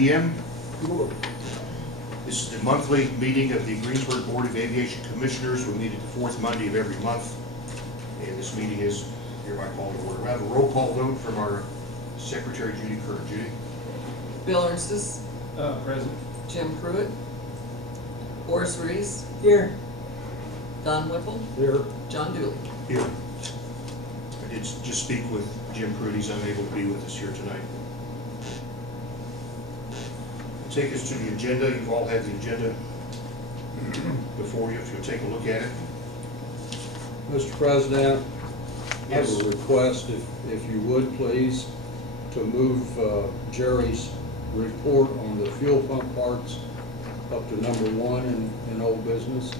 p.m. This is the monthly meeting of the Greensburg Board of Aviation Commissioners. We meet at the fourth Monday of every month. And this meeting is hereby called to order. We have a roll call vote from our Secretary, Judy Kerr. Judy? Bill Ernstes. Present. Jim Pruitt. Horace Reese. Here. Don Whipple. Here. John Dooley. Here. I did just speak with Jim Pruitt. He's unable to be with us here tonight. Take us to the agenda. You've all had the agenda before you, if you'll take a look at it. Mr. President, Yes. I have a request, if you would please, to move Jerry's report on the fuel pump parts up to number 1 in old business.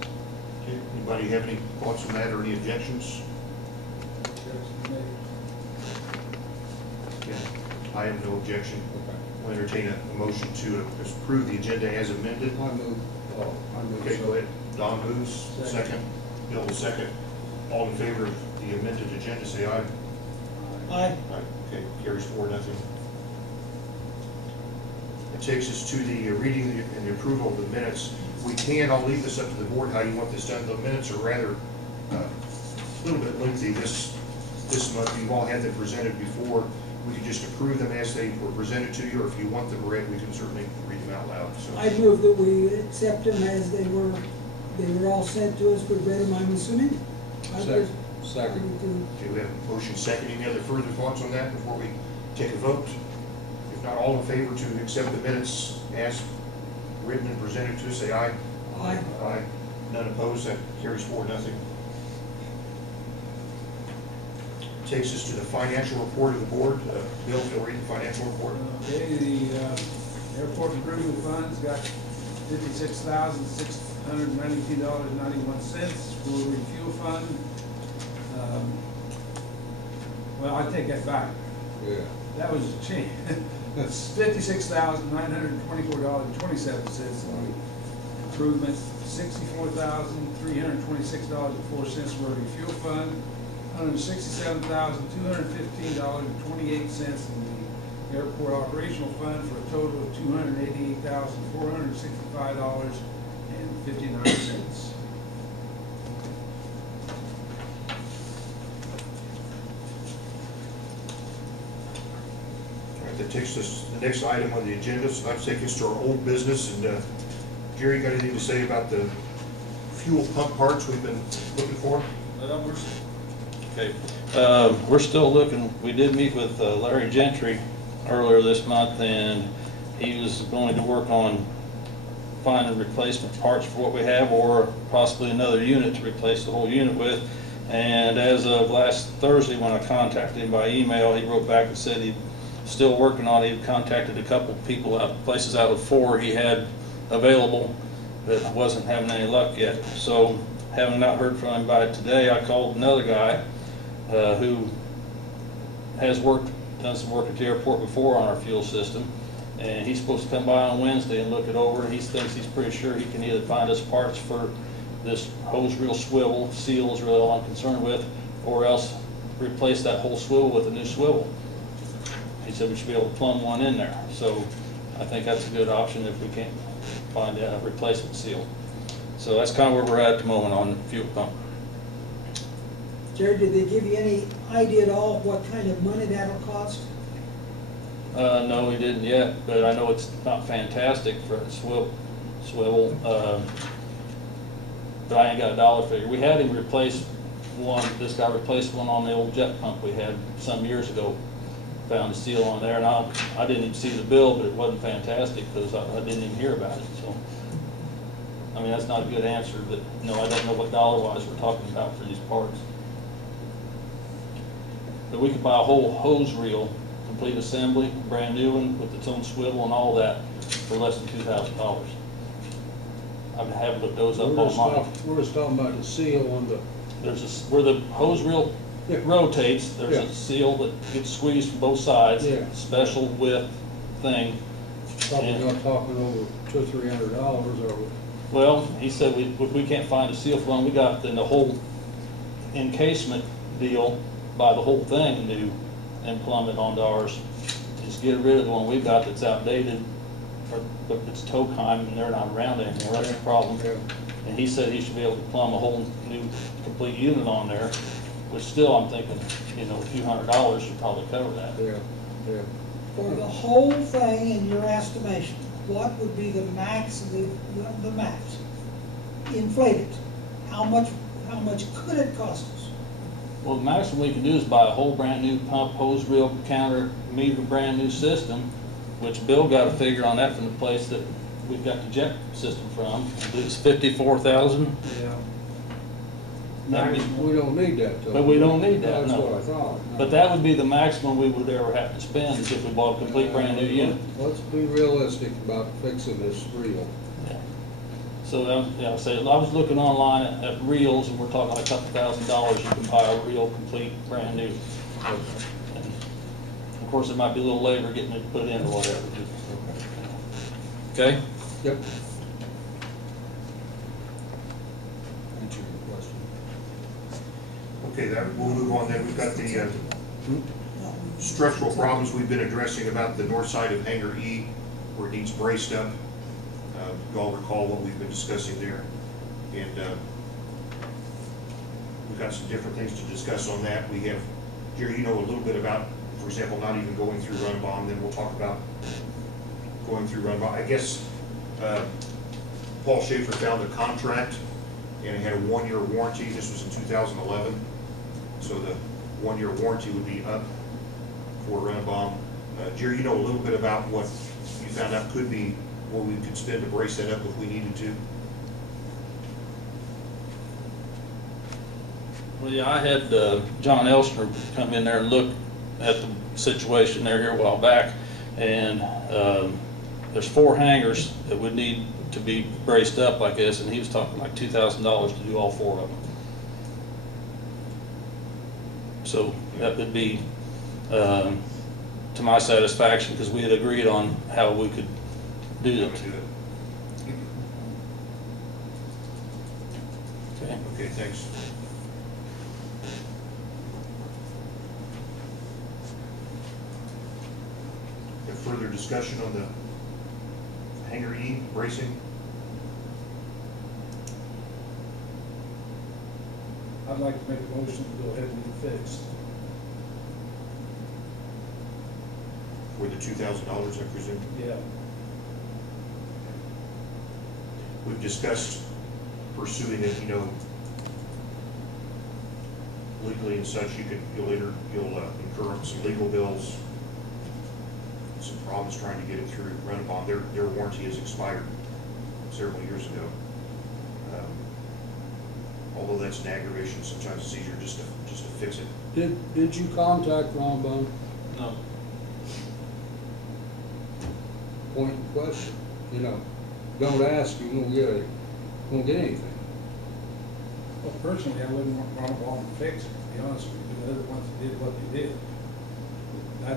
Okay. Anybody have any thoughts on that or any objections? Okay. I have no objection. We'll entertain a motion to approve the agenda as amended. I move. Okay, go ahead. Don moves. Second. Bill will second. All in favor of the amended agenda, say aye. Aye. Aye. Okay, carries 4-0. It takes us to the reading and the approval of the minutes. We can, I'll leave this up to the board how you want this done. The minutes are rather a little bit lengthy this month. You've all had them presented before. We can just approve them as they were presented to you, or if you want them read, we can certainly read them out loud. So I move that we accept them as they were all sent to us. We read them, I'm assuming. Second. okay, we have a motion second. Any other further thoughts on that before we take a vote? If not, all in favor to accept the minutes as written and presented to us, say aye. Aye. Aye. None opposed. That carries 4-0. Takes us to the financial report of the board. Bill, if you'll read the financial report. Okay, the airport improvement fund's got $56,692.91 for the fuel fund. Well, I take that back. Yeah. That was a change. It's $56,924.27 on improvement, $64,326.04 for the fuel fund, $167,215.28 in the airport operational fund, for a total of $288,465.59. That takes us to the next item on the agenda, so let's take us to our old business. And Jerry, got anything to say about the fuel pump parts we've been looking for? Okay, we're still looking. We did meet with Larry Gentry earlier this month, and he was going to work on finding replacement parts for what we have, or possibly another unit to replace the whole unit with. And as of last Thursday, when I contacted him by email, he wrote back and said he's still working on it. He contacted a couple of people places out of 4 he had available, but wasn't having any luck yet. So, having not heard from him by today, I called another guy who has done some work at the airport before on our fuel system, and he's supposed to come by on Wednesday and look it over. He thinks he's pretty sure he can either find us parts for this hose reel swivel, seal is really all I'm concerned with, or else replace that whole swivel with a new swivel. He said we should be able to plumb one in there, so I think that's a good option if we can't find a replacement seal. So that's kind of where we're at the moment on the fuel pump. Jerry, did they give you any idea at all what kind of money that'll cost? No, we didn't yet, but I know it's not fantastic for a swivel, but I ain't got a dollar figure. We had him replace one, this guy replaced one on the old jet pump we had some years ago. Found a seal on there, and I didn't even see the bill, but it wasn't fantastic because I didn't even hear about it. So, I mean, that's not a good answer, but no, I don't know what dollar-wise we're talking about for these parts. But we could buy a whole hose reel, complete assembly, brand new one with its own swivel and all that for less than $2,000. I haven't looked those up online. We're just talking about the seal on the. There's where the hose reel rotates, there's a seal that gets squeezed from both sides, special width thing. Probably not talking over $200 or $300, are we? Well, he said if we can't find a seal for one, we got then the whole encasement deal, buy the whole thing new and plumb it onto ours. Just get rid of the one we've got that's outdated but it's tow time and they're not around anymore, that's the problem. Yeah. And he said he should be able to plumb a whole new, complete unit on there, which still, I'm thinking, you know, a few $100s should probably cover that. Yeah, yeah. For the whole thing, in your estimation, what would be the max, the max? Inflated. How much could it cost us? Well, the maximum we can do is buy a whole brand new pump, hose reel, counter, meter, brand new system, which Bill got a figure on that from the place that we got the jet system from. It's $54,000. Yeah. That'd be- We don't need that though. But we don't need that, That's no. what I thought. But that would be the maximum we would ever have to spend is if we bought a complete brand new unit. Let's be realistic about fixing this reel. Yeah. So, yeah, I was looking online at reels, and we're talking like a couple $1,000s, you can buy a reel complete, brand new. And of course, it might be a little labor getting it put in or whatever. Okay? Yep. Answer your question. Okay, we'll move on then. We've got the structural problems we've been addressing about the north side of hangar E, where it needs braced up. You all recall what we've been discussing there. And we've got some different things to discuss on that. We have, Jerry, you know a little bit about, for example, not even going through run bomb, then we'll talk about going through run bomb. I guess Paul Shaffer found a contract and it had a 1-year warranty. This was in 2011. So the 1-year warranty would be up for run bomb. Jerry, you know a little bit about what you found out could be what we could spend to brace that up if we needed to? Well, yeah, I had John Elstner come in there and look at the situation there here a while back, and there's 4 hangars that would need to be braced up like this, and he was talking like $2,000 to do all 4 of them. So that would be to my satisfaction, because we had agreed on how we could do it. Okay. Okay, thanks. Have further discussion on the hangar E bracing? I'd like to make a motion to go ahead and get it fixed. For the $2,000, I presume? Yeah. We've discussed pursuing it, you know, legally and such. You'll incur some legal bills, some problems trying to get it through run bomb. Their warranty has expired several years ago. Although that's an aggravation, sometimes it's easier just to fix it. Did you contact Ron Bone? No. Point in question, you know, don't ask, you won't get anything. Well, personally, I wouldn't want Ron Ball to fix it, to be honest with you. The other ones that did what they did.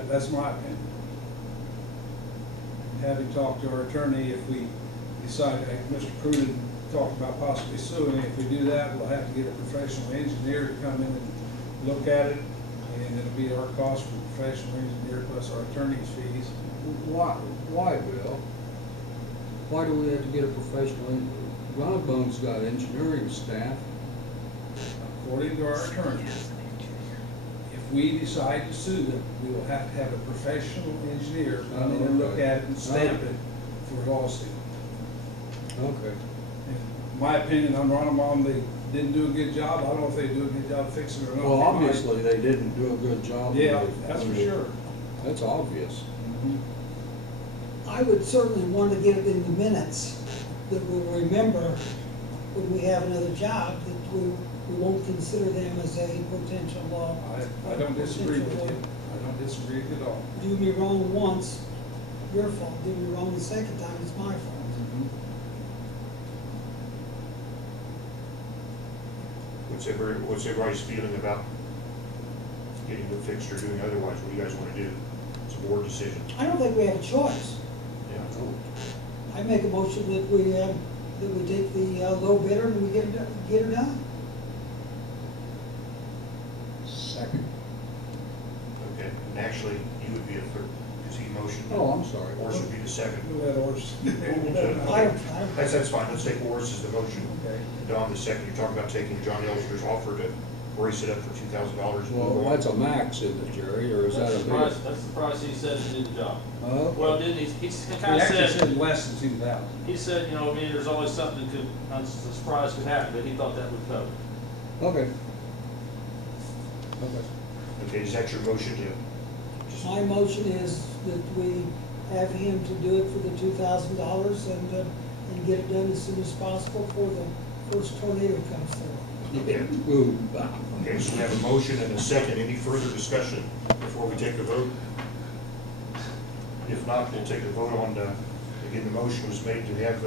That's my opinion. And having talked to our attorney, if we decide, like Mr. Pruden talked about possibly suing, if we do that, we'll have to get a professional engineer to come in and look at it, and it'll be our cost for the professional engineer plus our attorney's fees. Why, Bill? Why do we have to get a professional engineer? Ron Bone's got engineering staff. According to our attorney, if we decide to sue them, we will have to have a professional engineer come in and look at it and stamp it for a lawsuit. Okay. In my opinion, on Ron Baum, they didn't do a good job. I don't know if they do a good job fixing it or not. Well, obviously, they didn't do a good job. Yeah, that's for sure. That's obvious. I would certainly want to get it in the minutes that we'll remember when we have another job, that we won't consider them as a potential law. I don't disagree with you. I don't disagree at all. Do me wrong once, your fault. Do me wrong the second time, it's my fault. What's everybody's feeling about getting it fixed or doing otherwise? What do you guys want to do? It's a board decision. I don't think we have a choice. Yeah. I make a motion that we take the low bidder and we get her done. Second. Okay, and actually, you would be a third, because he motion. Oh, I'm sorry. Orrs would be the second. We'll let Orrs. That's fine, let's take Orrs as the motion. Okay. And Don, the second, you're talking about taking John Elsner's offer to brace it up for $2,000. Well, that's a max, isn't it, Jerry, or is that a big? That's the price he said to do the job. Oh, Well, didn't he, he He kind of actually said, said less than 2,000. he said, you know, I mean, there's always something that could, a surprise could happen, but he thought that would cover. okay. Okay. Okay, is that your motion to just? My motion is that we have him to do it for the $2,000 and get it done as soon as possible before the first tornado comes through. Okay. Ooh, Okay, so we have a motion and a second. Any further discussion before we take the vote? If not, we'll take a vote on, again, the motion was made to have,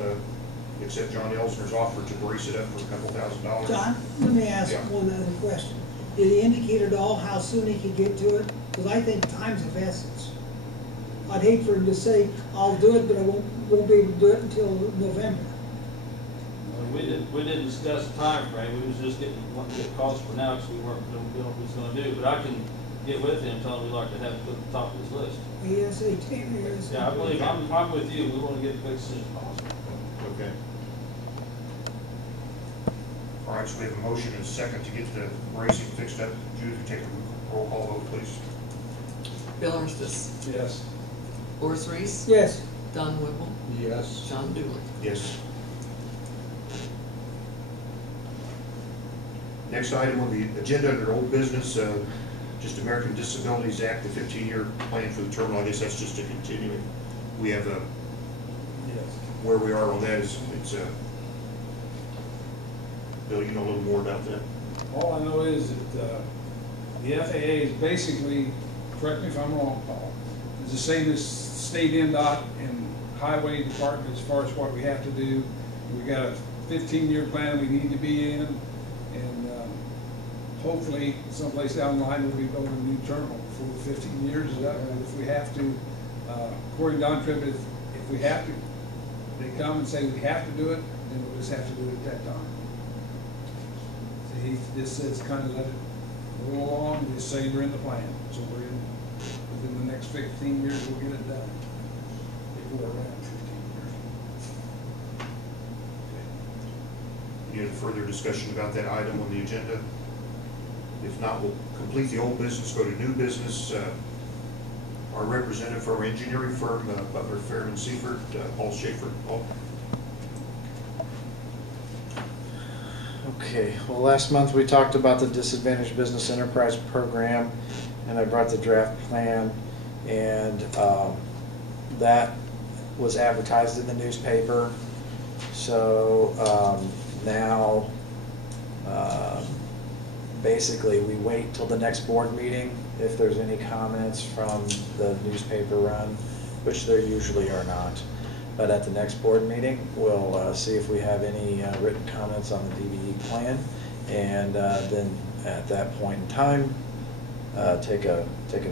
accept John Elsner's offer to brace it up for a couple $1,000. John, let me ask Yeah. one other question. Did he indicate at all how soon he could get to it? Because I think time's of essence. I'd hate for him to say, I'll do it, but I won't be able to do it until November. We didn't discuss the time frame. We was just wanting to get costs for now, because we weren't going to know what we was going to do. But I can get with him, tell him we'd like to have it put at the top of his list. He has 18 years. Yeah, I believe, I'm with you. We want to get it fixed as soon as possible. Okay. All right, so we have a motion and a second to get the bracing fixed up. Judy, take a roll call vote, please. Bill Ernstes, Yes. Orrs Reese, Yes. Don Whipple, yes. John Dooley. Yes. Next item on the agenda under old business, just American Disabilities Act, the 15-year plan for the terminal. I guess that's just a continuing. We have Yes. where we are on that is, it's, Bill, you know a little more about that? All I know is that the FAA is basically, correct me if I'm wrong, Paul, is the same as state NDOT and highway department as far as what we have to do. We got a 15-year plan we need to be in, and hopefully someplace down the line we'll be building a new terminal for 15 years. Is that right? If we have to, according to Don Tripp, if we have to, they come and say we have to do it, then we'll just have to do it at that time. This says kind of let it roll along, just say we're in the plan. So we're in, within the next 15 years, we'll get it done. If we're around 15 years. Any other further discussion about that item on the agenda? If not, we'll complete the old business, go to new business. Our representative for our engineering firm, Butler, Fairman, Seifert, Paul Shaffer. Paul? Okay, well, last month we talked about the Disadvantaged Business Enterprise Program, and I brought the draft plan, and that was advertised in the newspaper. So now, basically, we wait till the next board meeting if there's any comments from the newspaper run, which there usually are not. But at the next board meeting, we'll see if we have any written comments on the DBE plan, and then at that point in time, take a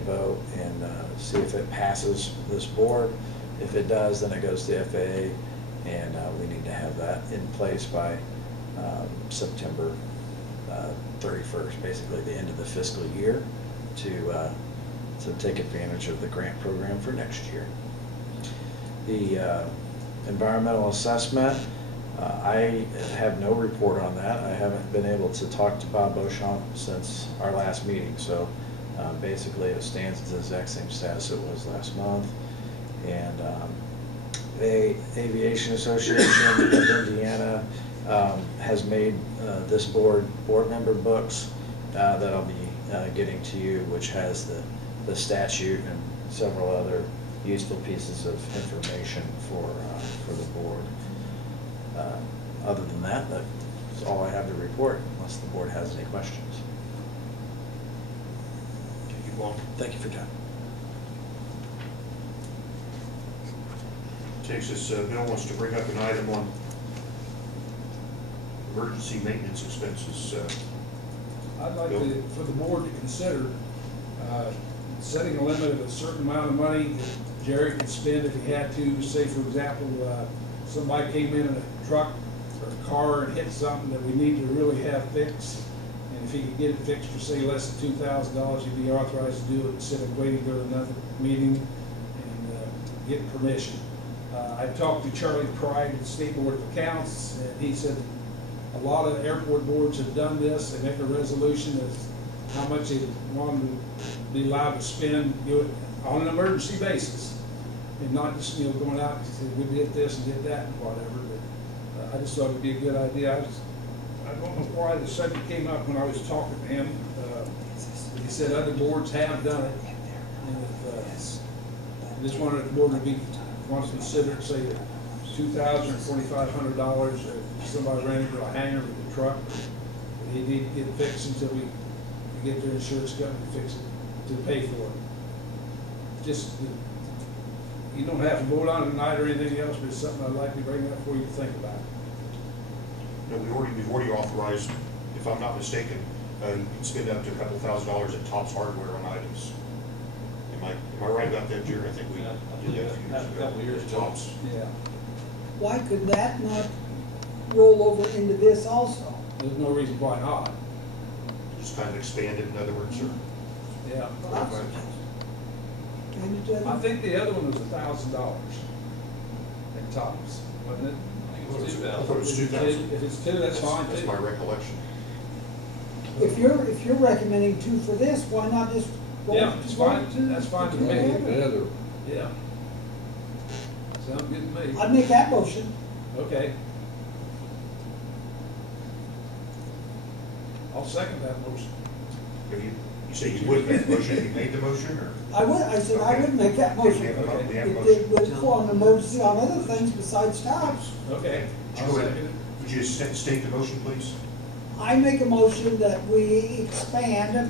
vote and see if it passes this board. If it does, then it goes to FAA, and we need to have that in place by September 31st, basically the end of the fiscal year, to take advantage of the grant program for next year. The environmental assessment, I have no report on that. I haven't been able to talk to Bob Beauchamp since our last meeting, so basically it stands at the exact same status it was last month. And the Aviation Association of Indiana has made this board member books that I'll be getting to you, which has the statute and several other useful pieces of information for the board. Other than that, that's all I have to report, unless the board has any questions. Thank you, Paul. Thank you for your time. Takes us, Bill wants to bring up an item on emergency maintenance expenses. I'd like to, for the board to consider setting a limit of a certain amount of money that Jerry could spend if he had to. Say, for example, somebody came in a truck or a car and hit something that we need to really have fixed. And if he could get it fixed for, say, less than $2,000, he'd be authorized to do it instead of waiting to go to another meeting. And get permission. I talked to Charlie Pride at the State Board of Accounts, and he said a lot of airport boards have done this. They make a resolution as how much they want to be allowed to spend, on an emergency basis, and not just, going out and say, we did this and did that and whatever. But I just thought it'd be a good idea. I don't know why the subject came up when I was talking to him. He said other boards have done it. And if, I just wondered if the board would want to consider, say, $2,000 or $4,500 if somebody ran into a hangar with a truck. They need to get it fixed until we get their insurance company to fix it, to pay for it. Just, you don't have to vote on it tonight or anything else, but it's something I'd like to bring up for you to think about. No, we've already authorized, if I'm not mistaken, you can spend up to a couple $1,000s at Tops Hardware on items. Am I right about that, Jerry? I think we did that a few years ago. A couple years At ago. Tops. Yeah. Why could that not roll over into this also? There's no reason why not. Just kind of expand it, in other words, or Yeah. And I think the other one was $1,000 at Tops, wasn't it? I thought it was 2,000. If it's 2, that's fine That's too. my recollection. if you're recommending 2 for this, why not just roll Yeah, it's fine. That's fine with me. Together. Yeah. Sounds good to me. I'd make that motion. Okay. I'll second that motion. If you say you would make the motion, have you made the motion, or? I said I would make that motion. We have a It motion. would for an emergency on other things besides Tops. Okay. I'll Go ahead. second it. Would you state the motion, please? I make a motion that we expand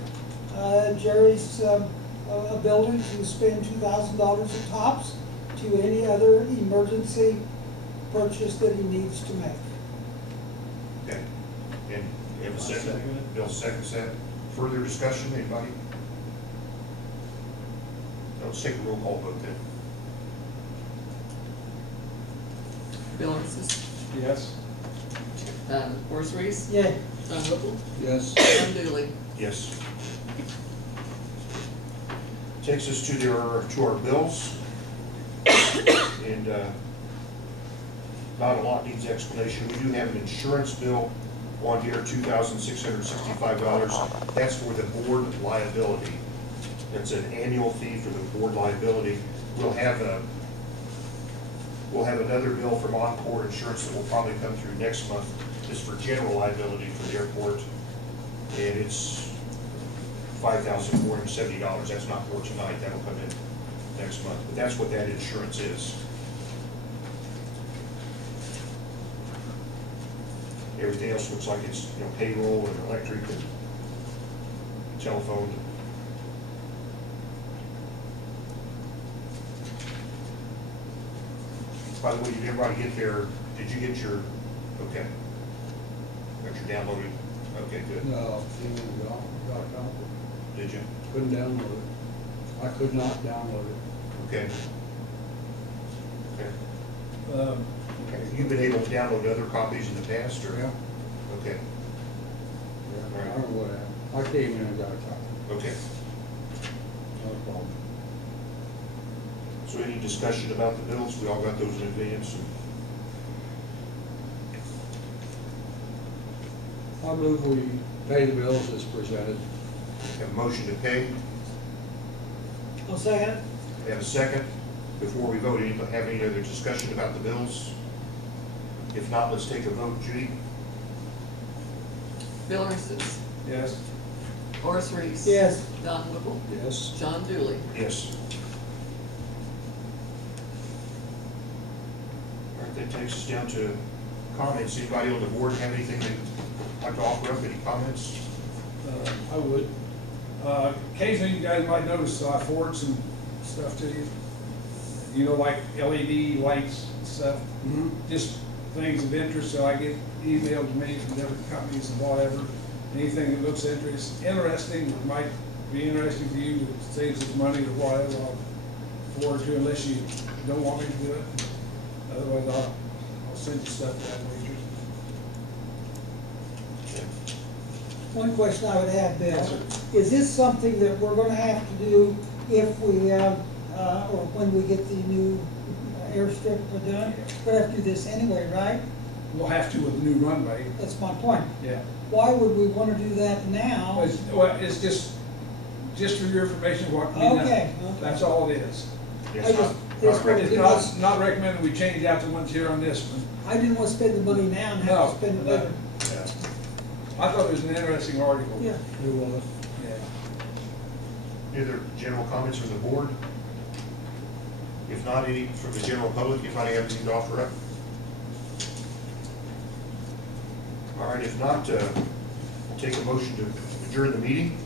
Jerry's ability to spend $2,000 at Tops to any other emergency purchase that he needs to make. Okay. And you have a I'll second? second it. Bill seconds that. Further discussion, anybody? Let's take a roll call vote then. Bill Ernstes, Yes. Horace Reese, Yeah, John Whipple, Yes. John Dooley. Yes. Takes us to our bills. And not a lot needs explanation. We do have an insurance bill on here, $2,665. That's for the board liability. That's an annual fee for the board liability. We'll have another bill from Encore Insurance that will probably come through next month. It's for general liability for the airport, and it's $5,470. That's not for tonight. That'll come in next month. But that's what that insurance is. Everything else looks like it's, payroll and electric and telephone. By the way, did everybody get their, did you get your, okay. Got your downloaded, okay, good. No, got a copy. Did you? Couldn't download it. I could not download it. Okay. Okay. Um, Okay. You've been able to download other copies in the past, or? Yeah. Okay, Yeah, I don't know what happened. I came in and got a copy. okay. No problem. So any discussion about the bills? We all got those in advance. I move we pay the bills as presented. Have a motion to pay. I'll second it. Have a second. Before we vote, anybody have any other discussion about the bills? If not, let's take a vote. Judy? Bill Ernstes, yes. Horace Reese. Yes. John Whipple, Yes. John Dooley. Yes. All right, that takes us down to comments. Anybody on the board have anything they'd like to offer up? Any comments? I would. Occasionally, you guys might notice I forward some stuff to you. Like LED lights and stuff. Just things of interest, so I get emailed to me from different companies and whatever. Anything that looks interesting, that might be interesting for you, that saves us money or whatever, I'll forward to you unless you don't want me to do it. Otherwise, I'll send you stuff that nature. One question I would have, Bill, Yes, sir. is this something that we're gonna have to do if we have, or when we get the new airstrip are done, we're gonna have to do this anyway, right? We'll have to with the new runway, That's my point. yeah. Why would we wanna do that now? Well, it's just for your information, what can be done. Okay. That's all it is. It's I just- not this correct. It's not recommended we change out the ones here on this one. I didn't wanna spend the money now and have No, to spend it no. later. Yeah. I thought it was an interesting article. Yeah. It was. Yeah. Any other general comments from the board? If not, any from the general public, anybody have anything to offer up? All right, if not, I'll take a motion to adjourn the meeting.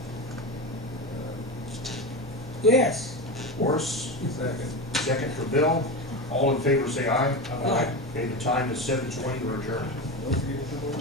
Yes. Morris, Second. second for Bill. All in favor, say aye. Aye. Okay, the time is 7:20, we're adjourned. Don't forget to-